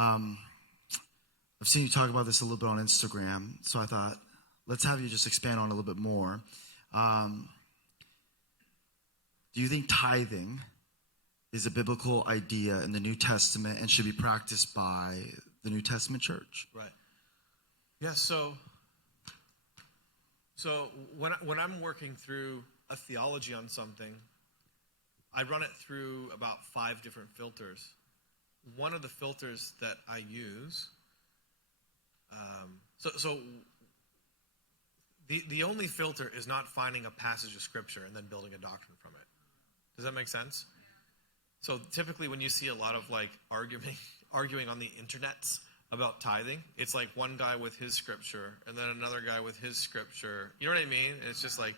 I've seen you talk about this a little bit on Instagram, so I thought, let's have you just expand on it a little bit more. Do you think tithing is a biblical idea in the New Testament and should be practiced by the New Testament church? Right. Yeah, so when I'm working through a theology on something, I run it through about 5 different filters. One of the filters that I use, the only filter is not finding a passage of Scripture and then building a doctrine from it. Does that make sense? So typically when you see a lot of like arguing on the internets about tithing, it's like one guy with his scripture and then another guy with his scripture. You know what I mean? It's just like,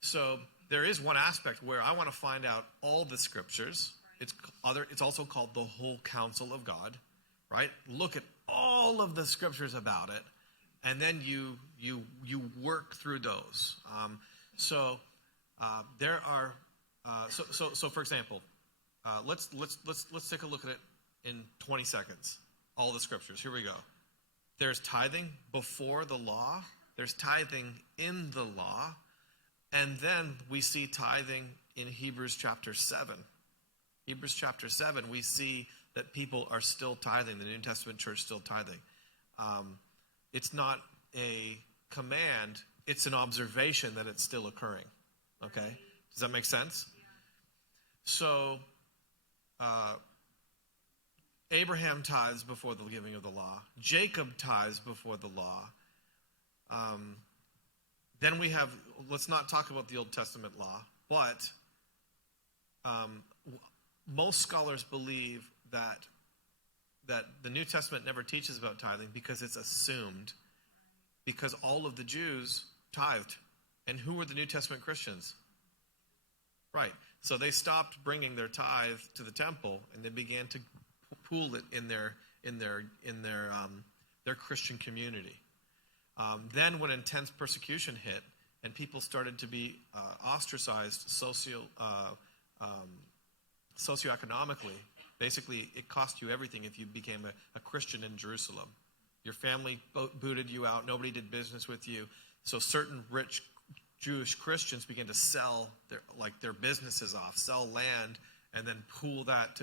so there is one aspect where I want to find out all the scriptures. It's also called the whole counsel of God, right? Look at all of the scriptures about it, and then you work through those. There are so for example, let's take a look at it in 20 seconds. All the scriptures. Here we go. There's tithing before the law. There's tithing in the law. And then we see tithing in Hebrews chapter 7. Hebrews chapter 7, we see that people are still tithing. The New Testament church still tithing. It's not a command. It's an observation that it's still occurring. Okay? Does that make sense? So, Abraham tithes before the giving of the law. Jacob tithes before the law. Then we have, let's not talk about the Old Testament law, but most scholars believe that the New Testament never teaches about tithing because it's assumed, because all of the Jews tithed. And who were the New Testament Christians? Right. So they stopped bringing their tithe to the temple, and they began to pool it in their Christian community. Then when intense persecution hit and people started to be ostracized socioeconomically, basically it cost you everything if you became a Christian in Jerusalem. Your family booted you out. Nobody did business with you. So certain rich Jewish Christians began to sell their businesses off, sell land, and then pool that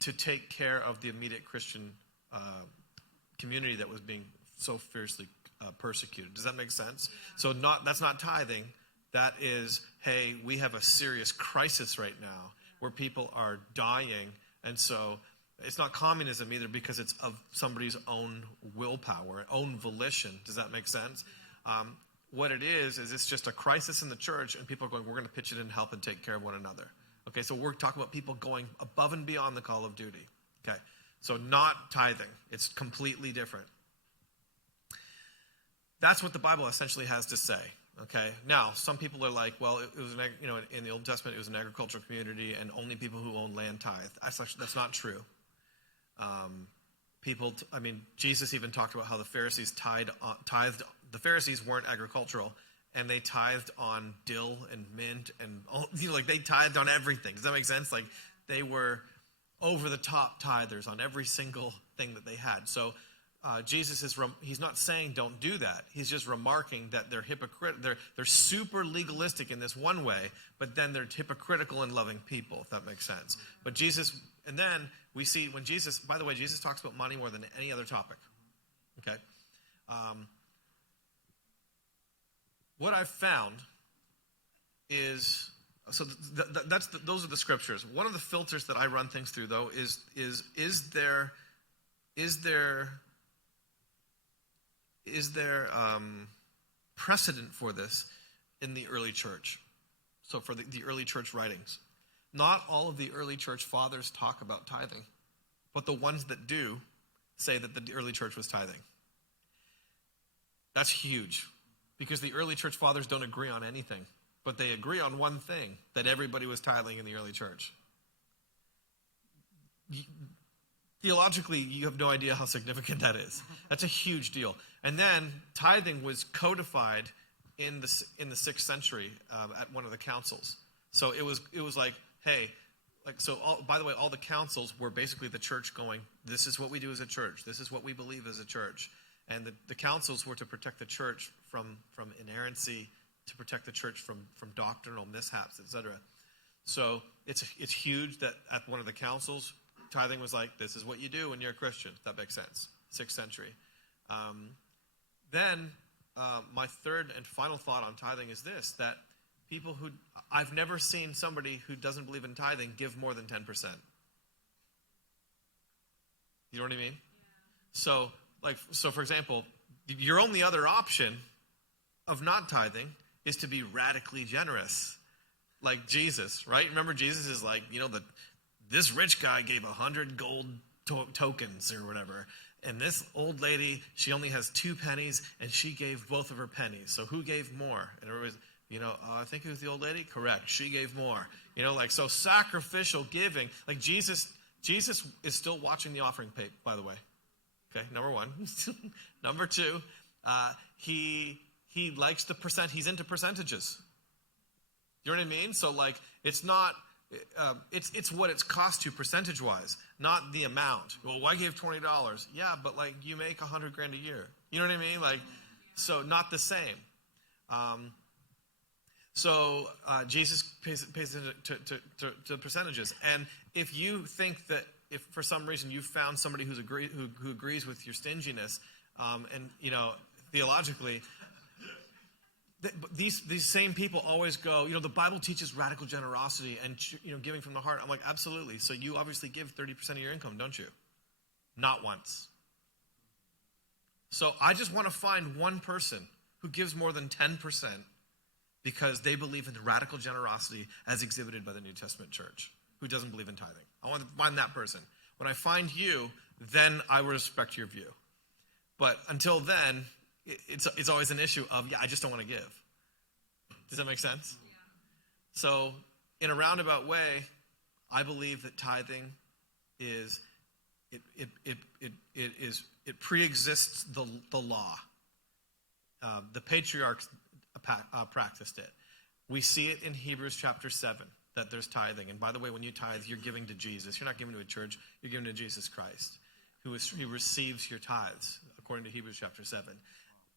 to take care of the immediate Christian community that was being so fiercely persecuted. Does that make sense? So that's not tithing. That is, hey, we have a serious crisis right now where people are dying, and so it's not communism either because it's of somebody's own willpower, own volition. Does that make sense? What it is it's just a crisis in the church, and people are going, we're going to pitch it in and help and take care of one another. Okay, so we're talking about people going above and beyond the call of duty. Okay, so not tithing. It's completely different. That's what the Bible essentially has to say. Okay, now some people are like, well, it was in the Old Testament it was an agricultural community, and only people who own land tithe. That's not true. Jesus even talked about how the Pharisees tithed. The Pharisees weren't agricultural, and they tithed on dill and mint and all, they tithed on everything. Does that make sense? Like they were over the top tithers on every single thing that they had. So Jesus he's not saying don't do that. He's just remarking that they're hypocritical. They're super legalistic in this one way, but then they're hypocritical in loving people, if that makes sense. But Jesus, and then we see when Jesus, by the way, Jesus talks about money more than any other topic. Okay. What I've found is, so those are the scriptures. One of the filters that I run things through, though, is there precedent for this in the early church? So for the early church writings. Not all of the early church fathers talk about tithing, but the ones that do say that the early church was tithing. That's huge, because the early church fathers don't agree on anything, but they agree on one thing, that everybody was tithing in the early church. Theologically, you have no idea how significant that is. That's a huge deal. And then tithing was codified in the 6th century at one of the councils. So it was like, hey, by the way, all the councils were basically the church going, this is what we do as a church. This is what we believe as a church. And the councils were to protect the church from inerrancy, to protect the church from doctrinal mishaps, etc. So it's huge that at one of the councils, tithing was like, this is what you do when you're a Christian. That makes sense. 6th century. Then my third and final thought on tithing is this, that people I've never seen somebody who doesn't believe in tithing give more than 10%. You know what I mean? Yeah. So for example, your only other option of not tithing is to be radically generous, like Jesus, right? Remember, Jesus is like, this rich guy gave 100 gold tokens or whatever, and this old lady, she only has 2 pennies, and she gave both of her pennies. So who gave more? And everybody's, I think it was the old lady. Correct. She gave more. So sacrificial giving. Like Jesus is still watching the offering plate, by the way. Okay, number 1. Number 2, he likes the percent. He's into percentages. You know what I mean? So it's not. It's what it's cost you percentage-wise, not the amount. Well, I gave $20. Yeah, but you make $100,000 a year. You know what I mean? So not the same. So Jesus pays to percentages. And if you think that if for some reason you found somebody who agrees with your stinginess, and theologically, these same people always go, the Bible teaches radical generosity and giving from the heart. I'm like, absolutely. So you obviously give 30% of your income, don't you? Not once. So I just want to find one person who gives more than 10% because they believe in the radical generosity as exhibited by the New Testament church, who doesn't believe in tithing. I want to find that person. When I find you, then I will respect your view. But until then, it's always an issue of, I just don't want to give. Does that make sense? Yeah. So in a roundabout way, I believe that tithing is, it pre-exists the law. The patriarchs practiced it. We see it in Hebrews chapter 7, that there's tithing. And by the way, when you tithe, you're giving to Jesus. You're not giving to a church. You're giving to Jesus Christ, who receives your tithes, according to Hebrews chapter 7.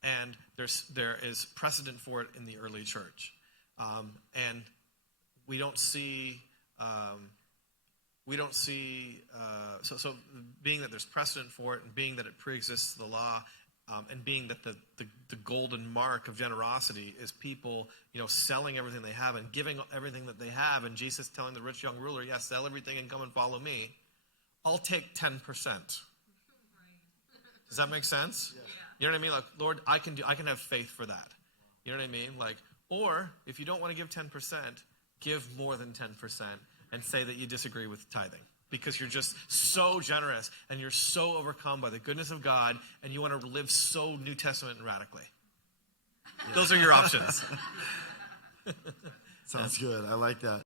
And there is precedent for it in the early church. And we don't see, so being that there's precedent for it, and being that it pre-exists the law, and being that the golden mark of generosity is people, selling everything they have and giving everything that they have, and Jesus telling the rich young ruler, sell everything and come and follow me, I'll take 10%. Does that make sense? Yeah. You know what I mean? Lord, I can have faith for that. You know what I mean? Or if you don't want to give 10%, give more than 10% and say that you disagree with tithing. Because you're just so generous and you're so overcome by the goodness of God and you want to live so New Testament and radically. Yeah. Those are your options. Sounds good. I like that.